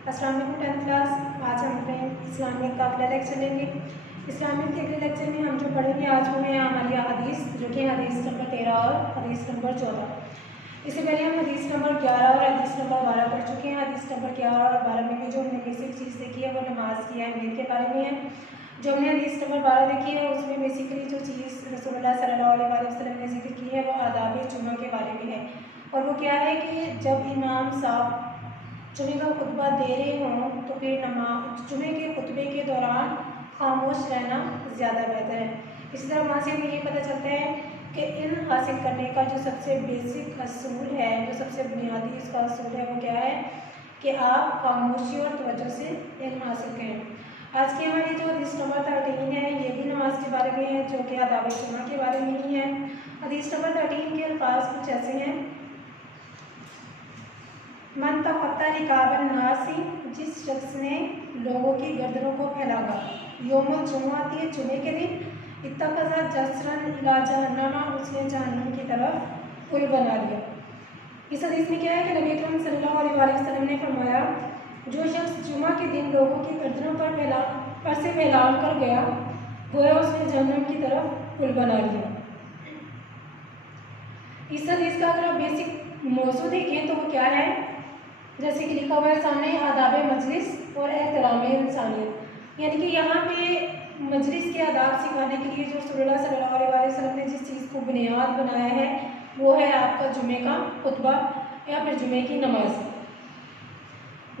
अस्सलाम वालेकुम 10th class. आज हम अपने इस्लामिक का अगला लेक्चर लेंगे। इस्लामिक के अगले लेक्चर में हम जो पढ़ेंगे आज वो है हमारी हदीस, जो कि हदीस नंबर 13 और हदीस नंबर 14। इससे पहले हम हदीस नंबर 11 और हदीस नंबर 12 पढ़ चुके हैं। हदीस नंबर 11 और 12 में भी जो हमने बेसिक चीज़ देखी है वो नमाज की अहमियत के बारे में है। जो हमने हदीस नंबर 12 देखी है उसमें बेसिकली जो चीज़ रसूलुल्लाह सल्लल्लाहु अलैहि वसल्लम ने जिक्र की है वो आदाब जुमा के बारे में है। और वो क्या है कि जब इमाम साहब जुमे का खुतबा दे रहे हों तो फिर नमाज जुमे के खुतबे के दौरान खामोश रहना ज़्यादा बेहतर है। इसी तरह वहाँ से हमें ये पता चलता है कि इल्म हासिल करने का जो सबसे बेसिक असूल है, जो सबसे बुनियादी इसका असूल है वो क्या है कि आप खामोशी और तवज्जो से इल्म हासिल करें। आज की हमारी जो हदीस नंबर 13 है ये भी नमाज के बारे में है, जो कि आदाब जुमा के बारे में ही है। हदीस नंबर 13 के अल्फाज कुछ ऐसे हैं। मन तफ़त्ता रिकाबन नासी, जिस शख्स ने लोगों की गर्दनों को फैलागा, योमुल जुमुआती है जुमे के दिन, इत्तखज़ा जसरन इला जहन्नमा, उसने जहन्नम की तरफ पुल बना लिया। इस हदीस में क्या है कि नबी अकरम सल्लल्लाहु अलैहि वसल्लम ने फरमाया, जो शख्स जुमा के दिन लोगों की गर्दनों पर से फैलान कर गया गोया उसने जहन्नम की तरफ पुल बना लिया। इस हदीस का अगर आप बेसिक मौजू देखें तो वो क्या है, जैसे कि लिखा हुआ है सामने, आदाब मजलिस और एहतराम इंसानियत, यानी कि यहाँ पे मजलिस के आदाब सिखाने के लिए जो रसूलुल्लाह सल्लल्लाहु अलैहि वसल्लम ने जिस चीज़ को बुनियाद बनाया है वो है आपका जुमे का खुतबा या फिर जुमे की नमाज।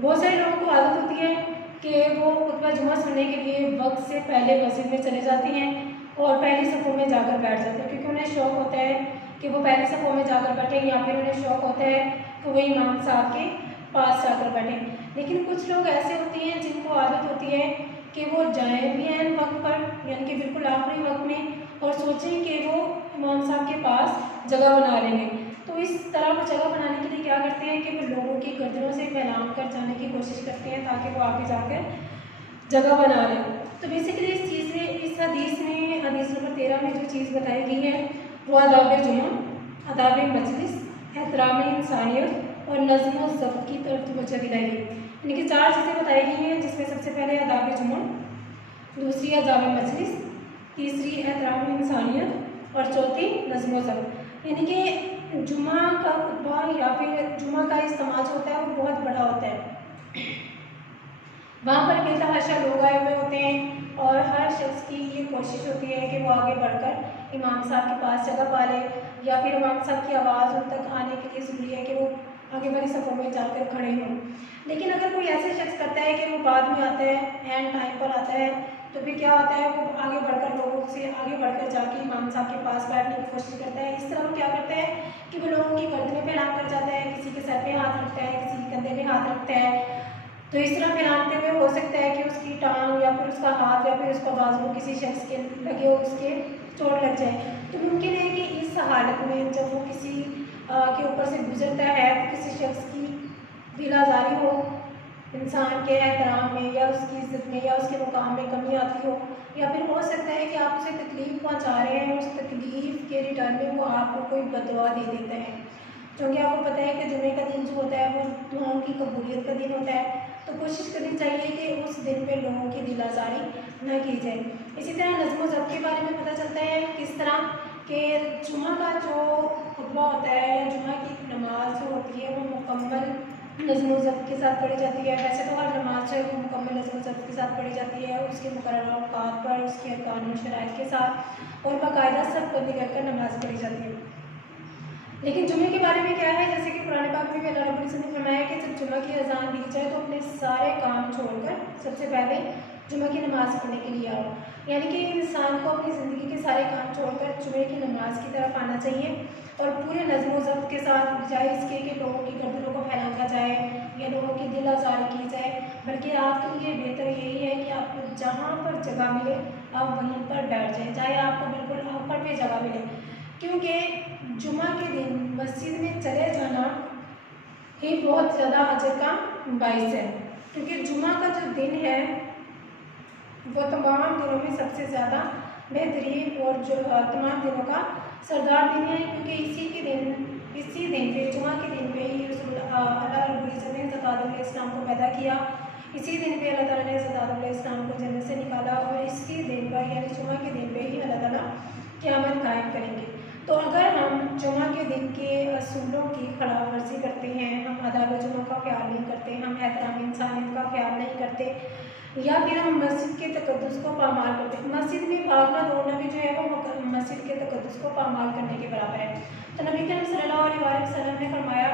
बहुत सारे लोगों को आदत होती है कि वो खुतबा जुमा सुनने के लिए वक्त से पहले मस्जिद में चले जाते हैं और पहली सफ़ों में जाकर बैठ जाते हैं, क्योंकि उन्हें शौक़ होता है कि वो पहली सफ़ों में जाकर बैठें, या फिर उन्हें शौक़ होता है कि वो इमाम साहब के पास जाकर बैठें। लेकिन कुछ लोग ऐसे होते हैं जिनको आदत होती है कि वो जाएं भी हैं वक्त पर, यानी कि बिल्कुल आखिरी वक्त में, और सोचें कि वो इमाम साहब के पास जगह बना लेंगे। तो इस तरह वो जगह बनाने के लिए क्या करते हैं कि वो लोगों की गर्दनों से फैलाम कर जाने की कोशिश करते हैं ताकि वो आगे जाकर जगह बना लें। तो बेसिकली इस चीज़ में, इस हदीस में, हदीस नंबर 13 में जो चीज़ बताई गई है वो आदाब जुमा, आदाब मजलिस, एहतराम इंसानियत और नज़्म और ज़ब्त की तरफ तवज्जो दिलाई गई। यानी कि 4 चीज़ें बताई गई हैं, जिसमें सबसे पहले आदाब जुमा, दूसरी आदाब मजलिस, तीसरी एहतराम इंसानियत और चौथी नज़्म और ज़ब्त। यानी कि जुमा का खुतबा या फिर जुमा का इस्तेमाल जो होता है वो बहुत बड़ा होता है। वहाँ पर बेतहाशा लोग आए हुए होते हैं और हर शख्स की ये कोशिश होती है कि वो आगे बढ़कर इमाम साहब के पास जगह पा ले, या फिर इमाम साहब की आवाज़ उन तक आने के लिए ज़रूरी है कि वो आगे वाली सफ़ों में जाकर खड़े हों। लेकिन अगर कोई ऐसे शख्स करता है कि वो बाद में आता है, एंड टाइम पर आता है, तो फिर क्या होता है, वो आगे बढ़कर लोगों से आगे बढ़कर जाके इमाम साहब के पास बैठने की कोशिश करता है। इस तरह वो क्या करता है कि वो लोगों की गर्दनें फैलान कर जाता है, किसी के सर पे हाथ रखता है, किसी के कंधे पे हाथ रखता है। तो इस तरह फैलाते हुए हो सकता है कि उसकी टांग या फिर उसका हाथ या फिर उसका बाजू किसी शख्स के लगे हो, उसके चोट लग जाए। तो मुमकिन है कि इस हालत में जब वो किसी के ऊपर से गुजरता है तो किसी शख्स की दिल आज़ारी हो, इंसान के एहतराम में या उसकी इज्जत में या उसके मुकाम में कमी आती हो, या फिर हो सकता है कि आप उसे तकलीफ़ पहुंचा रहे हैं, उस तकलीफ़ के रिटर्न में वो आपको कोई बददुआ दे देता है। क्योंकि आपको पता है कि जुमे का दिन जो होता है वो दुआओं की कबूलियत का दिन होता है, तो कोशिश करनी चाहिए कि उस दिन पे लोगों की दिल आज़ारी न की जाए। इसी तरह नज़्म ज़ब्त के बारे में पता चलता है किस तरह कि जुमा का जो खुतबा होता है या जुमा की नमाज जो होती है वो मुकम्मल नज़्म ज़ब्त के साथ पढ़ी जाती है। वैसे तो हर नमाज है वो मुकम्मल नज़्म ज़ब्त के साथ पढ़ी जाती है, उसके मुकर्रर औक़ात पर, उसके अरकान व शराइत के साथ, और बाकायदा सब बंदी करके नमाज पढ़ी जाती है। लेकिन जुमे के बारे में क्या है, जैसे कि कुरान पाक में भी अल्लाह रब्बुल इज़्ज़त ने फरमाया कि जब जुमा की अजान दी जाए तो अपने सारे काम छोड़कर सबसे पहले जुमा की नमाज़ पढ़ने के लिए आओ। यानी कि इंसान को अपनी ज़िंदगी के सारे काम छोड़कर जुमे की नमाज की तरफ आना चाहिए, और पूरे नज़्म व ज़ब्त के साथ, बजाय इसके कि लोगों की गर्दनों को फैलाया जाए या लोगों की दिल आज़ारी की जाए, बल्कि आपके लिए बेहतर यही है कि आपको जहाँ पर जगह मिले आप वहीं पर बैठ जाएँ, चाहे आपको बिल्कुल आखिर पे जगह मिले, क्योंकि जुमा के दिन मस्जिद में चले जाना ही बहुत ज़्यादा अजर का बाइस है। क्योंकि जुमा का जो दिन है वो तमाम दिनों में सबसे ज़्यादा बेहतरीन और जो तमाम दिनों का सरदार दिन है, क्योंकि इसी दिन पे, जुमा के दिन पे ही अल्लाह रब्बुल इज़्ज़त ने हज़रत आदम अलैहिस्सलाम को पैदा किया। इसी दिन पे अल्लाह ताला ने हज़रत आदम अलैहिस्सलाम को जन्नत से निकाला और इसी दिन पर यानी जुमा के दिन पे ही अल्लाह ताला क़यामत कायम करेंगे। तो अगर हम जुमा के दिन के असूलों की खिलाफ वर्जी करते हैं, हम आदाब जुमा का ख्याल नहीं करते, हम एहतराम इंसानियत का ख्याल नहीं करते, या फिर हम मस्जिद के तकद्दुस को पामाल करते हैं। मस्जिद में भागना दौड़ना भी जो है वो मस्जिद के तकद्दुस को पामाल करने के बराबर है। तो नबी करीम सल्लल्लाहु अलैहि वसल्लम ने फरमाया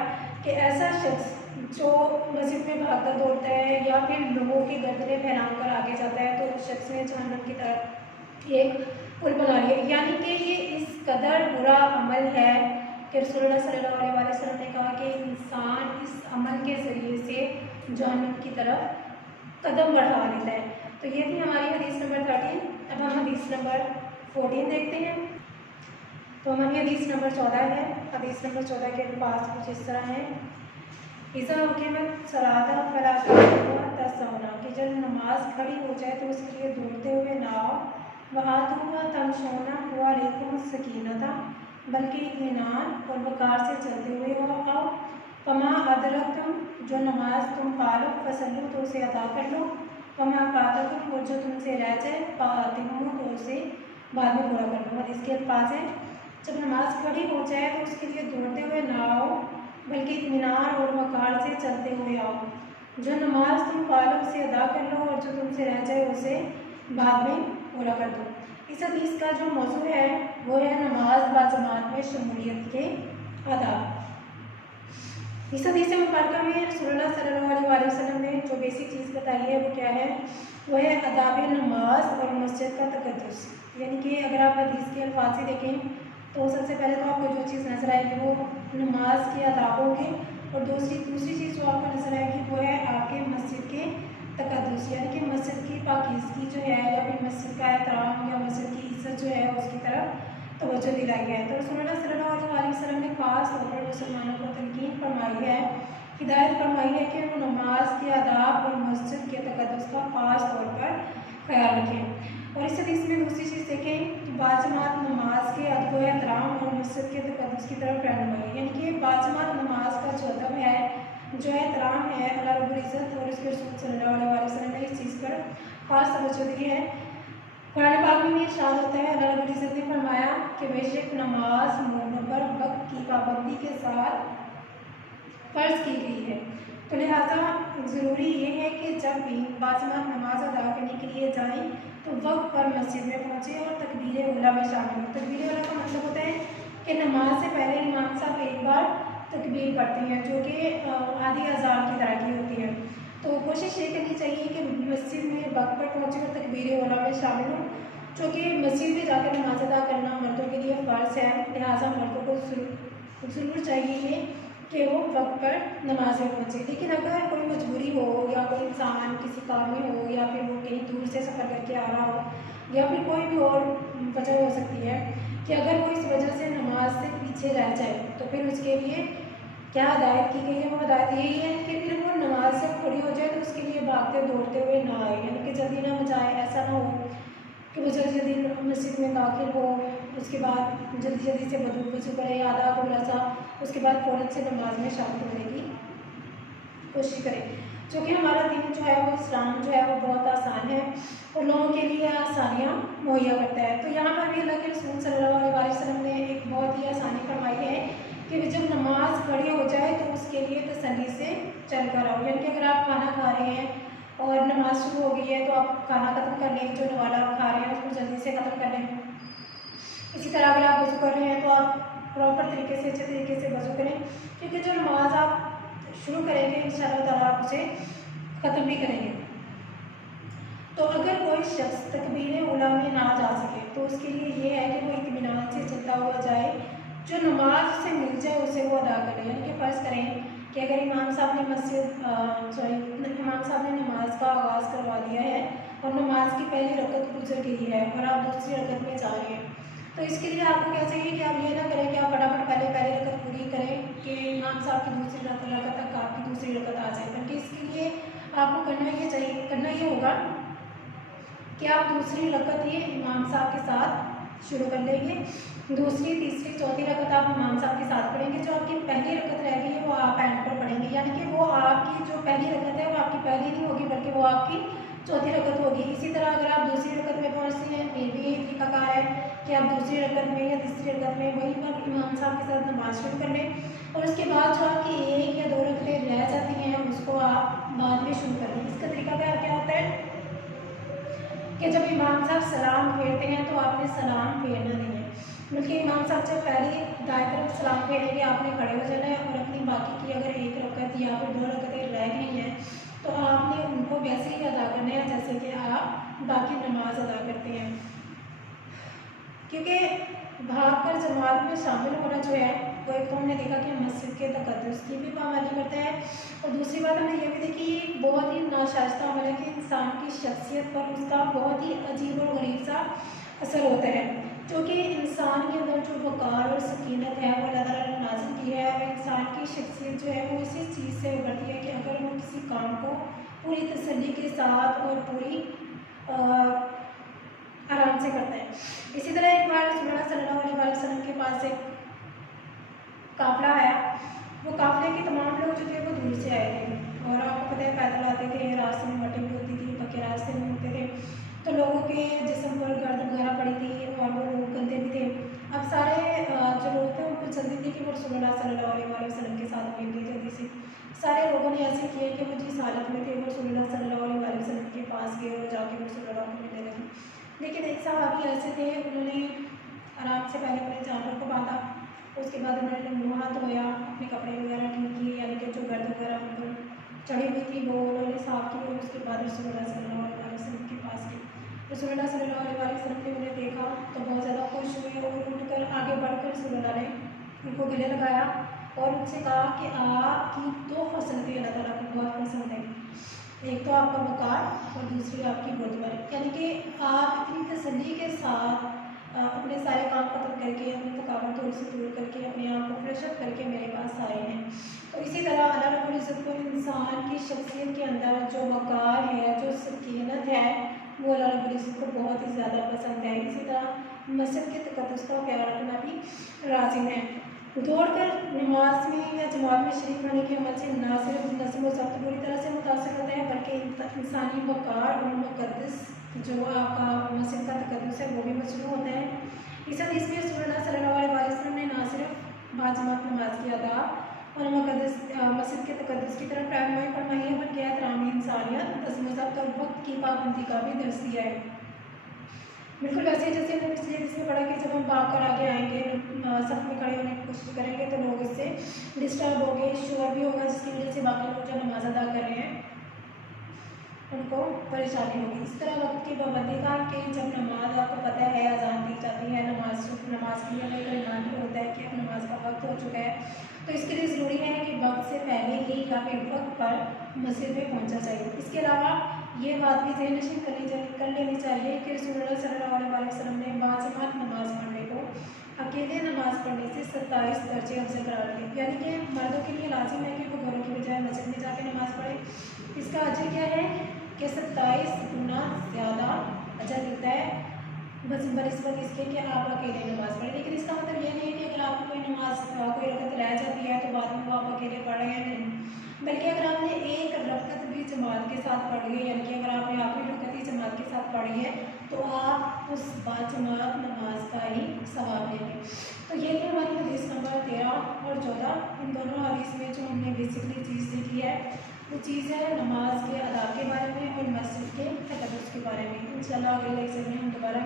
कि ऐसा शख्स जो मस्जिद में भागता दौड़ता है या फिर लोगों की गर्दनें फैला कर आगे जाता है, तो उस शख्स ने जहन्नम की तरफ एक पुल बना लिया। यानी कि ये इस कदर बुरा अमल है कि रसूलुल्लाह सल्लल्लाहु अलैहि वसल्लम ने कहा कि इंसान इस अमल के ज़रिए से जहन्नम की तरफ कदम बढ़ा लेता है। तो ये थी हमारी हदीस नंबर 13। अब हम हदीस नंबर 14 देखते हैं। तो हमारी हदीस नंबर 14 है। हदीस नंबर 14 के अल्फाज कुछ इस तरह हैं। इज़ा उक़ीमत सलाता फला तसौना, कि जब नमाज खड़ी हो जाए तो उसके लिए दौड़ते हुए ना आओ। वआतुहा तमशौना वालैकुम सकीनता, बल्कि इत्मीनान और वक़ार से चलते हुए आओ। फमा अदरकतुम, जो नमाज तुम पा लो, फसलू तो उसे अदा कर लो। फमा फातकुम, और जो तुमसे रह जाए, फातिमू तो उसे बाद में पूरा कर लो। इसके अल्फाज हैं, जब नमाज खड़ी हो जाए तो उसके लिए दौड़ते हुए ना आओ, बल्कि इत्मीनान और वक़ार से चलते हुए आओ। जो नमाज तुम पा लो उसे अदा कर लो, और जो तुमसे रह जाए उसे बाद में पूरा कर दो। इस हदीस का जो मौजू है वो है नमाज बाजमात में शमूलियत के आदाब। इस हदीस मुबारका में रसूलुल्लाह सल्लल्लाहु अलैहि वसल्लम ने जो बेसिक चीज़ बताई है वो क्या है, वो है आदाब नमाज और मस्जिद का तकद्दुस। यानी कि अगर आप हदीस के अल्फाज से देखें तो सबसे पहले तो आपको जो चीज़ नज़र आएगी वो नमाज के आदाब होंगे, और दूसरी चीज़ जो आपको नज़र आएगी वो है आपके मस्जिद के तकद्दुस, यानी कि मस्जिद की पाकीज़गी जो है या फिर मस्जिद का एहतराम या मस्जिद की इज़्ज़त जो है उसकी तरफ तवज्जो दिलाई है। तो रसूलुल्लाह सल्लल्लाहु अलैहि वसल्लम ने ख़ास तौर पर मुसलमानों को तनकीन फरमाई है, हिदायत फरमाई है कि वो नमाज के आदाब और मस्जिद के तकद्दुस का ख़ास तौर पर ख्याल रखें। और इस हदीस में दूसरी चीज़ देखें, बाजमात नमाज के अदब एहतराम और मस्जिद के तकद्दुस की तरफ रहनुमाई, यानी कि बाजमात नमाज का जो अदब है, जो एहतराम है, अल्लाह रब्बुल इज़्ज़त और उसके रसूल सल्लल्लाहु अलैहि वसल्लम ने इस चीज़ पर ख़ास तवज्जो दी है। कुरान पाक में इरशाद होता है, अल्लाह रब्बुल इज़्ज़त ने फरमाया कि बेशक नमाज मोमिनों पर वक्त की पाबंदी के साथ फ़र्ज़ की गई है। तो लिहाजा ज़रूरी ये है कि जब भी बाज़मात नमाज अदा करने के लिए जाएं तो वक्त पर मस्जिद में पहुँचें और तकबीर उला में शामिल हों। तकबीर उला का मतलब होता है कि नमाज से पहले इमाम साहब एक बार तकबीर पढ़ते हैं, जो कि आधी अज़ान की तरह की होती है। तो कोशिश ये करनी चाहिए कि मस्जिद में वक्त पर पहुँचे और तकबीर उला में शामिल हों, चूँकि मस्जिद में जाकर नमाज अदा करना मर्दों के लिए फ़र्ज़ है। लिहाजा मर्दों को ज़रूर चाहिए कि वो वक्त पर नमाज में पहुँचे। लेकिन अगर कोई मजबूरी हो या कोई इंसान किसी काम में हो या फिर वो कहीं दूर से सफ़र करके आ रहा हो या फिर कोई भी और वजह हो सकती है कि अगर वो इस वजह से नमाज से पीछे रह जाए, तो फिर उसके लिए क्या हदायत की गई है, वो हदायत यही है कि फिर वो नमाज से खड़ी हो जाए तो उसके लिए भागते दौड़ते हुए ना आए, यानी कि जल्दी ना मचाए। ऐसा ना हो कि वो जल्दी जल्दी मस्जिद में दाखिल हो, उसके बाद जल्दी से वज़ू करे आधा थोड़ा सा, उसके बाद फ़ौरन से नमाज में शामिल होने की कोशिश करें। क्योंकि हमारा दिन जो है वो इस्लाम जो है वो बहुत आसान है और लोगों के लिए आसानियाँ मुहैया करता है। तो यहाँ पर भी अल्लाह के रसूल सल्लल्लाहु अलैहि वसल्लम ने एक बहुत ही आसानी फरमाई है कि जब नमाज खड़ी हो जाए तो उसके लिए तसल्ली से चल कर आओ। यानी कि अगर आप खाना खा रहे हैं और नमाज शुरू हो गई है तो आप खाना ख़त्म कर लें, जो नवाला आप खा रहे हैं उसको जल्दी से ख़त्म कर लें। इसी तरह अगर आप वज़ू कर रहे हैं तो आप प्रॉपर तरीके से अच्छे तरीके से वज़ू करें, क्योंकि जो नमाज आप शुरू करेंगे इंशाअल्लाह ताला आप उसे ख़त्म भी करेंगे। तो अगर कोई शख्स तकबीर उला में ना जा सके तो उसके लिए ये है कि वो इत्मीनान से चलता हुआ जाए, जो नमाज से मिल जाए उसे वो अदा करें। यानी कि फ़र्ज़ करें कि अगर इमाम साहब ने नमाज का आगाज़ करवा दिया है और नमाज की पहली रकत गुजर गई है और आप दूसरी रकत में जा रहे हैं, तो इसके लिए आपको क्या चाहिए कि आप ये ना करें कि आप फटाफट पहले रकत पूरी करें कि इमाम साहब की दूसरी रकत तक आपकी दूसरी रकत आ जाए, बल्कि इसके लिए आपको करना ये होगा कि आप दूसरी रकत ये इमाम साहब के साथ शुरू कर लेंगे दूसरी, तीसरी, चौथी रकत आप इमाम साहब के साथ पढ़ेंगे। जो आपकी पहली रकत रह गई है वो आप एंड पर पढ़ेंगे, यानी कि वो आपकी जो पहली रकत है वो आपकी पहली नहीं होगी बल्कि वो आपकी चौथी रकत होगी। इसी तरह अगर आप दूसरी रकत में पहुँचते हैं, फिर भी यही तरीकाकार है कि आप दूसरी रकत में या तीसरी रकत में वहीं पर इमाम साहब के साथ नमाज शुरू कर लें, और उसके बाद जो आपकी 1 या 2 रकतें रह जाती हैं उसको आप बाद में शुरू कर लें। इसका तरीकाकार क्या होता है कि जब इमाम साहब सलाम फेरते हैं तो आपने सलाम फेरना नहीं है, बल्कि इमाम साहब जब पहली दाएं तरफ सलाम फेरेंगे आपने खड़े हो जाना है, और अपनी बाकी की अगर 1 रकत या फिर 2 रकतें रह गई हैं तो आपने उनको वैसे ही अदा करना है जैसे कि आप बाकी नमाज अदा करते हैं। क्योंकि भाग कर जमात में शामिल होना जो है वो एक तो हमने देखा कि मस्जिद के तकद्दुस की भी पाबंदी करता है, और दूसरी बात हमने ये भी देखी बहुत ही नाशाइस्ता अमल है कि इंसान की शख्सियत पर उसका बहुत ही अजीब और गरीब सा असर होता है, क्योंकि इंसान के अंदर जो वक़ार और सकीनत है वो अल्लाह ताला ने नाज़िल की है, और इंसान की शख्सियत जो है वो इसी चीज़ से उभरती है कि अगर वो किसी काम को पूरी तसल्ली के साथ और पूरी आराम से करता है। इसी तरह एक बार रसूलुल्लाह सल्लल्लाहु अलैहि वसल्लम के पास एक काफ़िला आया। वो काफ़िले के तमाम लोग जो थे वो दूर से आए थे, और आपको पता है पैदल आते थे, रास्ते में मट्टी भी होती थी, पक्के रास्ते में होते थे, तो लोगों के जिस्म पर गर्द वगैरह पड़ी थी और वो लोग गंदे भी थे। अब सारे जो लोग थे उनको जल्दी थी कि वो रसूलुल्लाह सल्लल्लाहु अलैहि वसल्लम के साथ मिल गए जल्दी से। सारे लोगों ने ऐसे किए कि वो जिस हालत में थे वो रसूलुल्लाह सल्लल्लाहु अलैहि वसल्लम के पास गए और जाके रसूलुल्लाह को मिलने लगे। लेकिन एक साहबी ऐसे थे, उन्होंने आराम से पहले अपने जानवर को बांधा, उसके बाद उन्होंने मुँह हाथ धोया, अपने कपड़े वगैरह ठीक किए, यानी कि जो गर्द वगैरह उन पर चढ़ी हुई थी वो उन्होंने साफ़ की, और उसके बाद रसूलुल्लाह सल्लल्लाहु अलैहि वसल्लम के पास गए। रसूलुल्लाह सल्लल्लाहु अलैहि वसल्लम ने उन्हें देखा तो बहुत ज़्यादा खुश हुए, और उठकर आगे बढ़कर रसूलुल्लाह ने उनको गले लगाया और उनसे कहा कि आपकी 2 फसलतें अल्लाह ताला को बहुत पसंद है, एक तो आपका वक़ार और दूसरी आपकी गुर्दवारी, यानी कि आप इतनी तसल्ली के साथ अपने सारे काम खत्म करके, अपनी थकावट थोड़ी सी दूर करके, अपने आप को फ्रेश अप करके मेरे पास आए हैं। तो इसी तरह अल्लाह रब्बुल इज़्ज़त को इंसान की शख्सियत के अंदर जो वक़ार है, जो सकीनत है, वो अल्लाह रब्बुल इज़्ज़त को बहुत ही ज़्यादा पसंद है। इसी तरह मस्जिद के तक़द्दुस का ख्याल रखना भी लाज़िम है। दौड़कर नमाज में या जमात में शरीक होने के अमल से ना सिर्फ नस्ल व ज़ब्त बुरी तरह से मुतासर होता है, बल्कि इंसानी वक़ार और मुक़द्दस जो आपका मस्जिद का तक़द्दुस है वो भी मसलूब होता है। इस हदीस में रसूलुल्लाह सल्लल्लाहु अलैहि वसल्लम ने ना सिर्फ बाजमात नमाज की अदा और मुक़द्दस मस्जिद के तक़द्दुस की तरफ रहनुमाई फरमाई है, बल्कि एहतराम इंसानियत, नस्ल व ज़ब्त और वक्त की पाबंदी का भी दर्स दिया है। बिल्कुल वैसे ही जैसे हमने पिछले इसमें पढ़ा कि जब हम भाग कर आगे आएंगे, सफ में खड़े होने की कोशिश करेंगे तो लोग इससे डिस्टर्ब होंगे, शोर भी होगा, जिसकी वजह से बाकी लोग जो नमाज अदा कर रहे हैं उनको परेशानी होगी। इस तरह वक्त की पाबंदी का कि जब नमाज आपको पता है अजान दी जाती है, नमाज के लिए अगर ऐलान होता है कि अब नमाज का वक्त हो चुका है, तो इसके लिए ज़रूरी है कि वक्त से पहले ही या फिर वक्त पर मस्जिद में पहुँचना चाहिए। इसके अलावा ये बात भी ज़हन नशीन कर लेनी चाहिए कि रसूलुल्लाह सल्लल्लाहु अलैहि वसल्लम ने बाजमात नमाज पढ़ने को अकेले नमाज पढ़ने से 27 दर्जे अफजल करार दिए, यानी कि मर्दों के लिए लाजिम है कि वो घरों की बजाय मस्जिद में जाकर नमाज पढ़े। इसका अजर क्या है कि 27 गुना ज़्यादा अजर मिलता है बनिस्बत इसके कि आप अकेले नमाज पढ़ें। लेकिन इसका मतलब ये नहीं है कि अगर आपको कोई रकत रह जाती है तो बाद में वो आप अकेले पढ़ रहे हैं, नहीं, बल्कि अगर आपने एक रकत भी जमात के साथ पढ़ी है, यानी कि अगर आपने आखिरी रकत ही जमात के साथ पढ़ी है तो आप उस बाजमात नमाज का ही सवाब लेंगे। तो ये थी हमारी हदीस नंबर 13 और 14। इन दोनों हदीस में जो हमने बेसिकली चीज़ सीखी है वो चीज़ है नमाज के अदा के बारे में और मस्जिद के तक़द्दुस के बारे में। इंशाल्लाह अगले लेक्चर में हम दोबारा